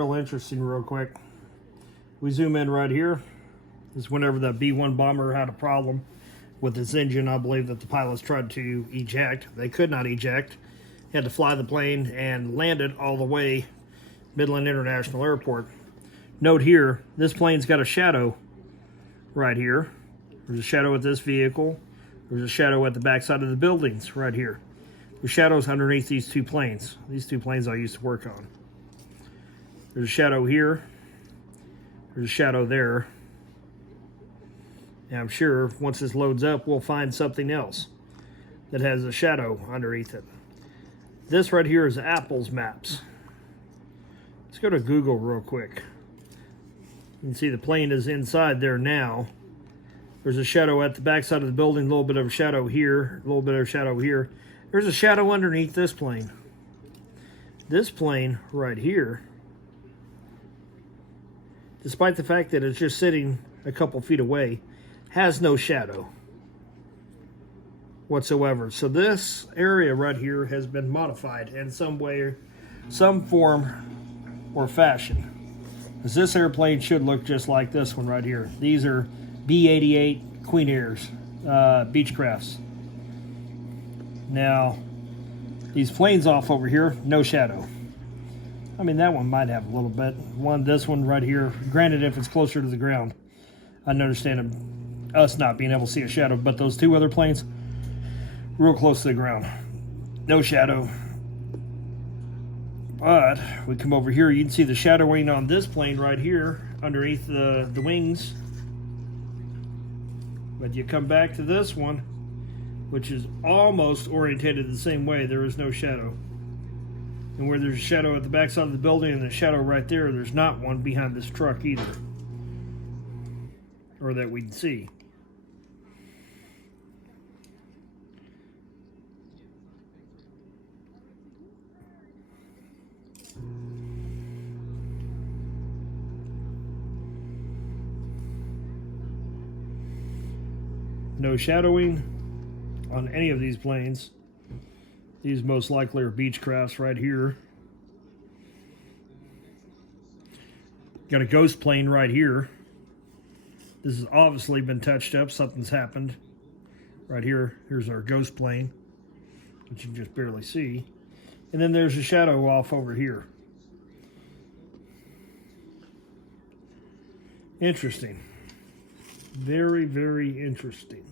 Real interesting real quick. We zoom in right here. This is whenever the B-1 bomber had a problem with its engine. I believe that the pilots tried to eject. They could not eject. Had to fly the plane and land it all the way Midland International Airport. Note here, this plane's got a shadow right here. There's a shadow at this vehicle. There's a shadow at the backside of the buildings right here. There's shadows underneath these two planes. These two planes I used to work on. There's a shadow here. There's a shadow there. And I'm sure once this loads up, we'll find something else that has a shadow underneath it. This right here is Apple's maps. Let's go to Google real quick. You can see the plane is inside there now. There's a shadow at the backside of the building, a little bit of a shadow here, a little bit of a shadow here. There's a shadow underneath this plane. This plane right here, despite the fact that it's just sitting a couple feet away, has no shadow whatsoever. So this area right here has been modified in some way, some form or fashion. Because this airplane should look just like this one right here. These are B-88 Queen Airs, Beechcrafts. Now, these planes off over here, no shadow. I mean, that one might have a little bit. This one right here, granted, if it's closer to the ground, I understand us not being able to see a shadow, but those two other planes, real close to the ground, no shadow. But we come over here, you can see the shadowing on this plane right here underneath the wings. But you come back to this one, which is almost orientated the same way, there is no shadow. And where there's a shadow at the backside of the building and a shadow right there, there's not one behind this truck either. Or that we'd see. No shadowing on any of these planes. These most likely are Beechcrafts right here. Got a ghost plane right here. This has obviously been touched up. Something's happened. Right here, here's our ghost plane, which you can just barely see. And then there's a shadow off over here. Interesting. Very, very interesting.